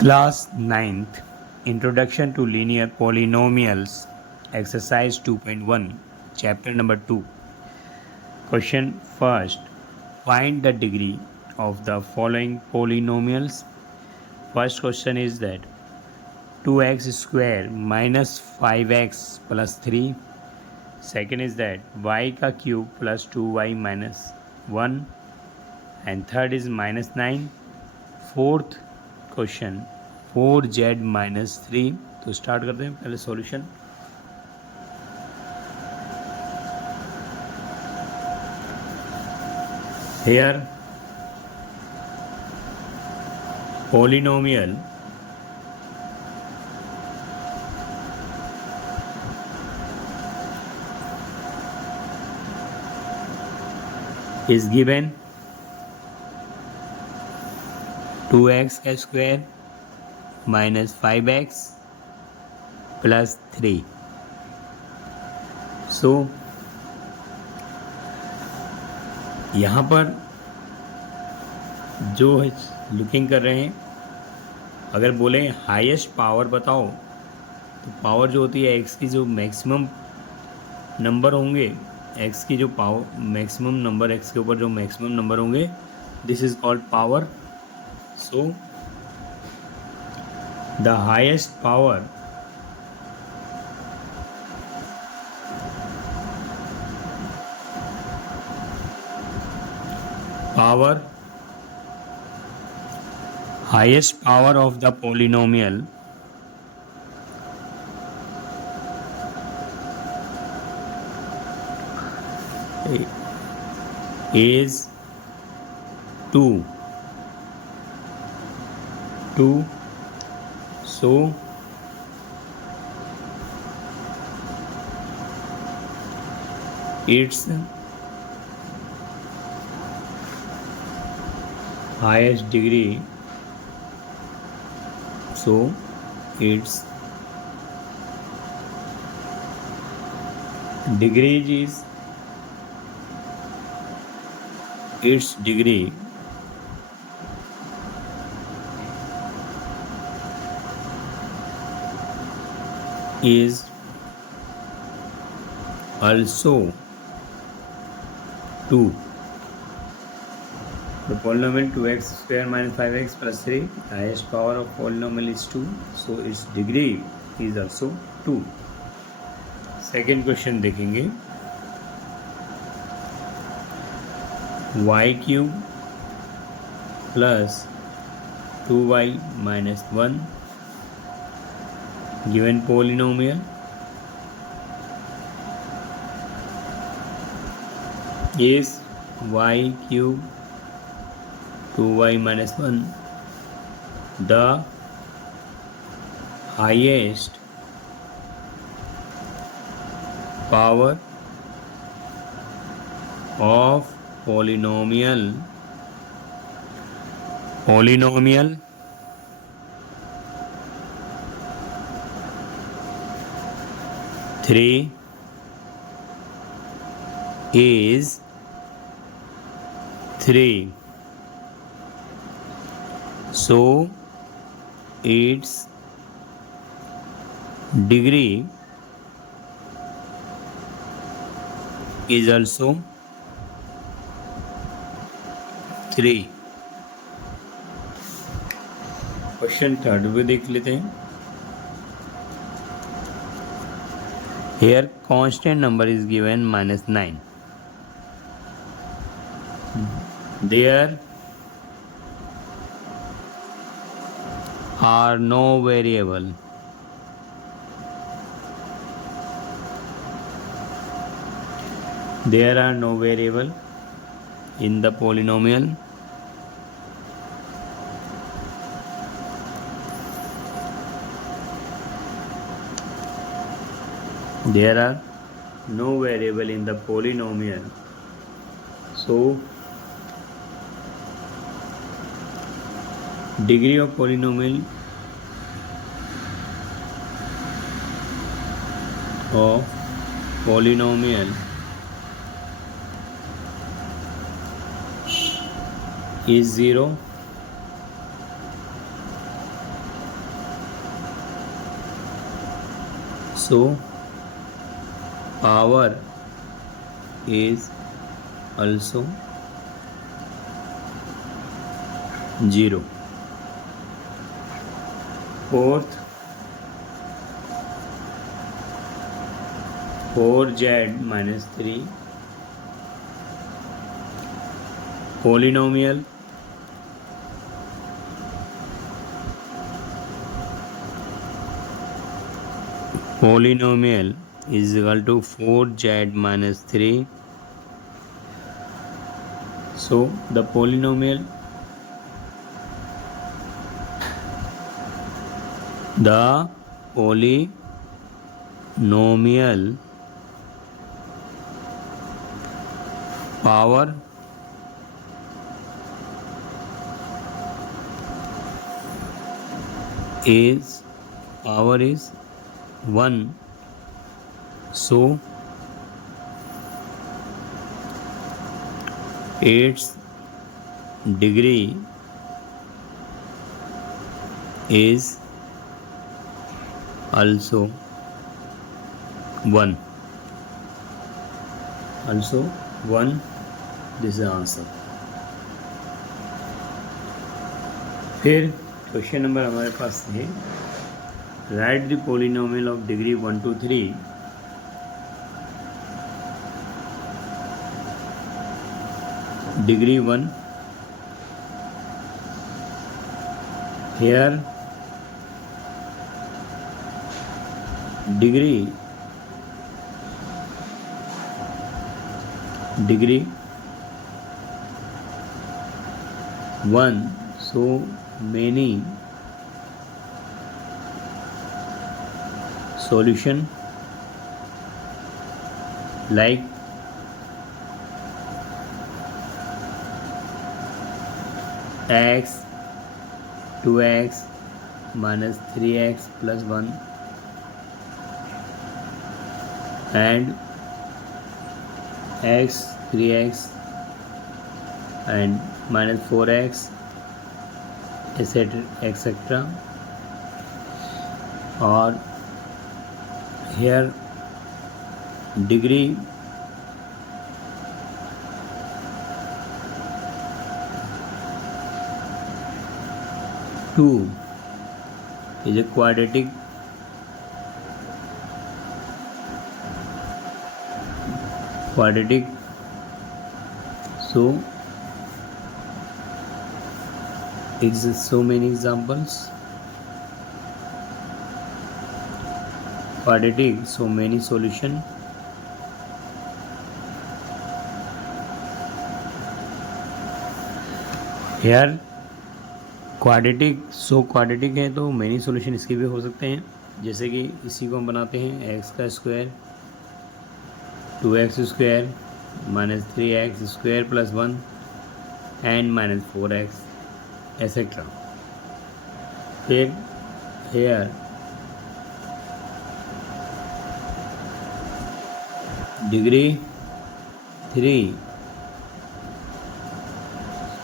Class 9th Introduction to Linear Polynomials Exercise 2.1 Chapter number 2 Question first. Find the degree of the following polynomials. First question is that 2x square minus 5x plus 3. Second is that y का cube plus 2y minus 1. And third is minus 9. Fourth question 4z minus 3. तो start करते हैं पहले solution. Here polynomial is given 2x square minus 5x plus 3. So यहाँ पर जो लुकिंग कर रहे हैं, अगर बोले हाईएस्ट पावर बताओ तो पावर जो होती है एक्स की जो मैक्सिमम नंबर होंगे, एक्स की जो पावर मैक्सिमम नंबर, एक्स के ऊपर जो मैक्सिमम नंबर होंगे, this is called power. So the highest power highest power of the polynomial is 2. So its highest degree, so its degree is its degree is also 2. The polynomial 2x square minus 5x plus 3, highest power of polynomial is 2, so its degree is also 2. Second question देखेंगे. y cube plus 2y minus 1 given polynomial is y cube 2y minus 1, the highest power of polynomial 3 is 3. So its degree is also 3. Question third भी देख लेते हैं. Here constant number is given minus 9. There are no variable. There are no variable in the polynomial. There are no variable in the polynomial. So degree of polynomial is 0. So power is also 0. Fourth, 4z minus 3 polynomial is equal to 4z minus 3. So the polynomial power is 1. So its degree is also 1. This is the answer. फिर question number हमारे पास है, right the polynomial of degree 1 to 3 degree 1. Here degree 1, so many solution like x 2x minus 3x plus 1 and x 3x and minus 4x etc. और here degree 2 is a quadratic so it's so many examples. Quadratic, so many solution. Here quadratic, so quadratic है तो many solution इसके भी हो सकते हैं, जैसे कि इसी को हम बनाते हैं एक्स का square 2x square minus 3x square plus 1 and minus 4x etcetera. फिर हेयर डिग्री 3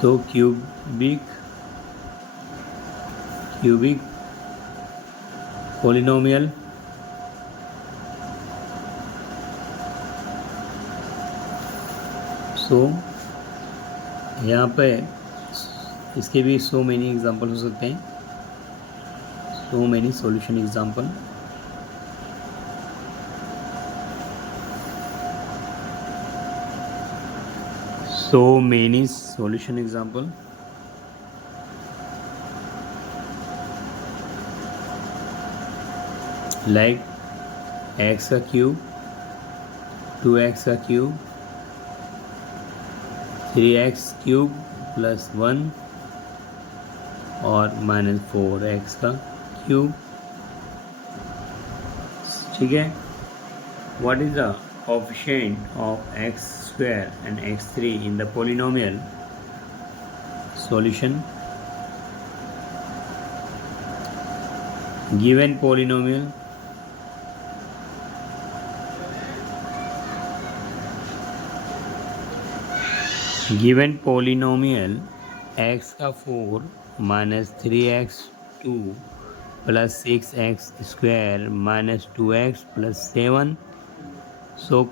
तो क्यूबिक पोलिनोमियल सो यहाँ पे इसके भी सो मेनी एग्जांपल हो सकते हैं, so many solution example. So many solution example like x का क्यूब 2x का क्यूब 3x क्यूब प्लस 1 और माइनस 4x का क्यूब. ठीक है. What is the coefficient of x square and x3 in the polynomial solution? Given polynomial x का 4 minus 3x 2 plus 6x square minus 2x plus 7. So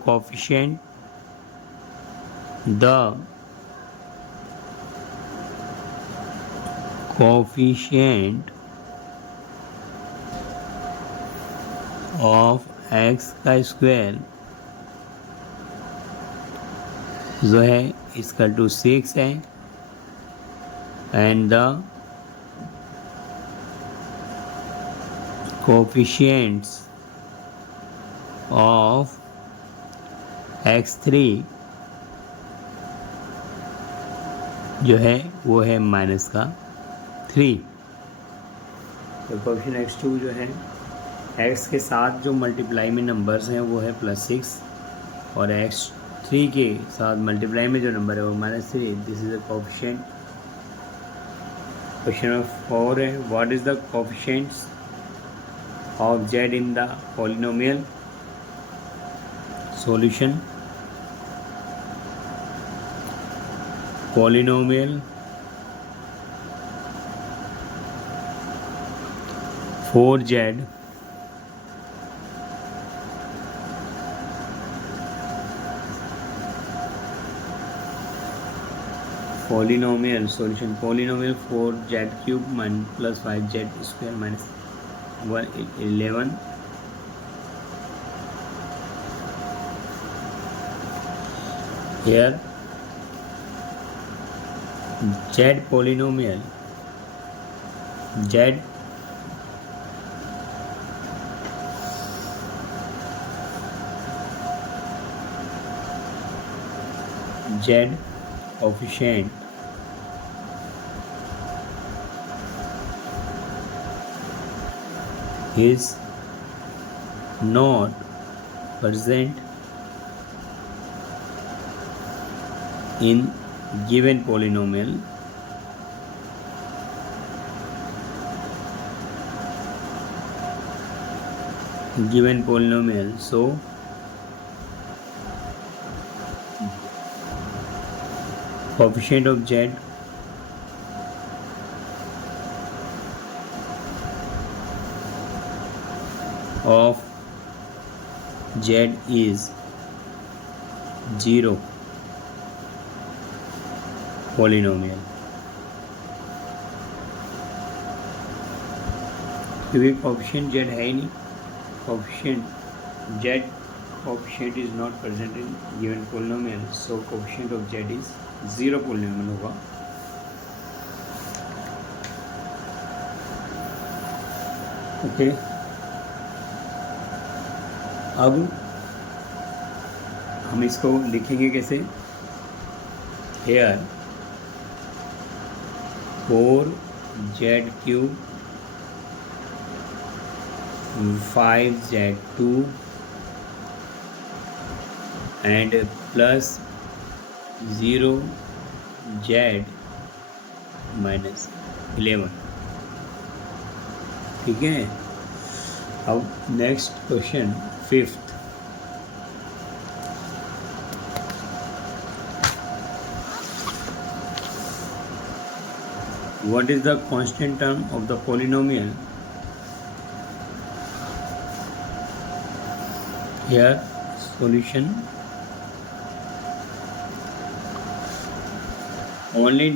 the coefficient of x का स्क्वायर जो है equal to 6 है and the coefficients of x3 जो है वो है माइनस का 3. तो कोएफिशिएंट x2 जो है x के साथ जो मल्टीप्लाई में नंबर्स हैं वो है +6 और x3 के साथ मल्टीप्लाई में जो नंबर है वो -3. This is the coefficient. Question number 4 है what is the coefficients of z in the polynomial. Solution: polynomial 4z polynomial solution polynomial 4z cube plus 5z square minus 11. Here z polynomial z coefficient is not present in given polynomial so coefficient of z of z is 0 polynomial. क्योंकि coefficient z है ही नहीं, coefficient z coefficient is not present in given polynomial, so coefficient of z is 0 polynomial होगा. Okay अब हम इसको लिखेंगे कैसे. Here 4z³ 5z2 and plus 0z minus 11. ठीक है. अब next question 5th. What is the constant term of the polynomial? Here solution: only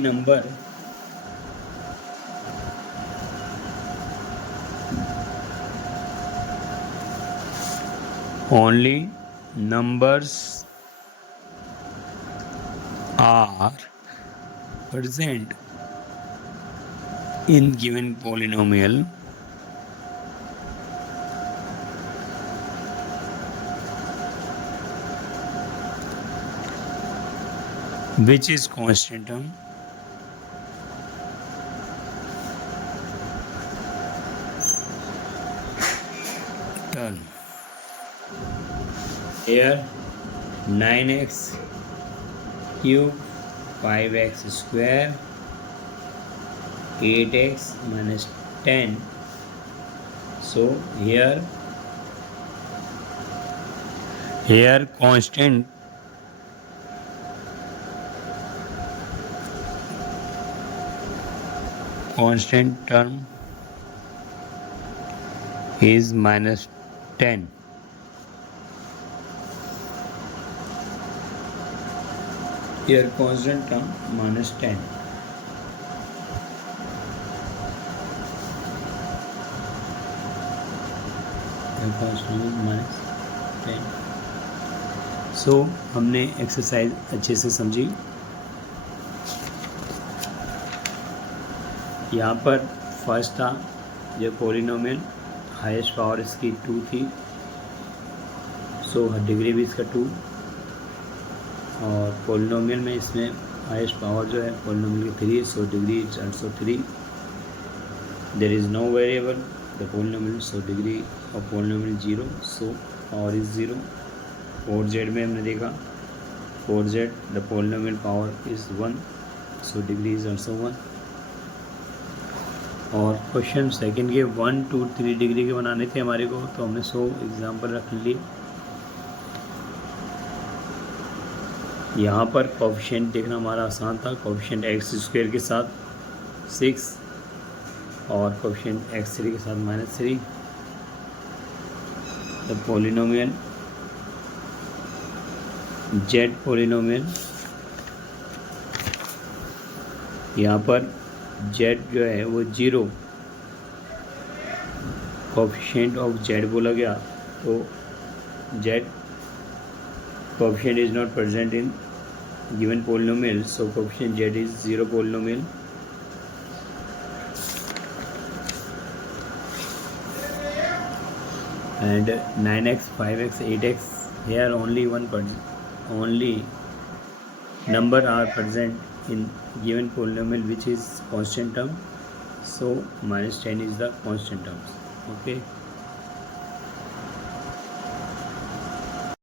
numbers are present in given polynomial which is constant term. Here 9x cube 5x square 8x minus 10. So here constant term is minus 10. Here constant term minus 10. minus 10. So हमने एक्सरसाइज अच्छे से समझी. यहाँ पर फर्स्ट था जो polynomial, highest power इसकी 2 थी, सो डिग्री भी इसका 2. और पॉलिनोमियल में इसमें हाईएस्ट पावर जो है पॉलिनोमियल की 3, so degree is also 3. There is no variable the polynomial, so degree of polynomial 0, so power is 0. 4z में हमने देखा 4z the polynomial power is 1, so degree is also 1. और क्वेश्चन सेकंड के 1, 2, 3 डिग्री के बनाने थे हमारे को, तो हमने 100 एग्जाम्पल रख लिए. यहाँ पर कोफिशिएंट देखना हमारा आसान था. कोफिशिएंट एक्स स्क्वायर के साथ 6 और कोफिशिएंट x3 के साथ -3. द पॉलिनोमियल z पॉलिनोमियल, यहाँ पर z जो है वो 0 कोफिशिएंट ऑफ z बोला गया, तो z coefficient is not present in given polynomial, so coefficient z is 0 polynomial. And 9x, 5x, 8x, here only number are present in given polynomial which is constant term, so -10 is the constant terms. Okay.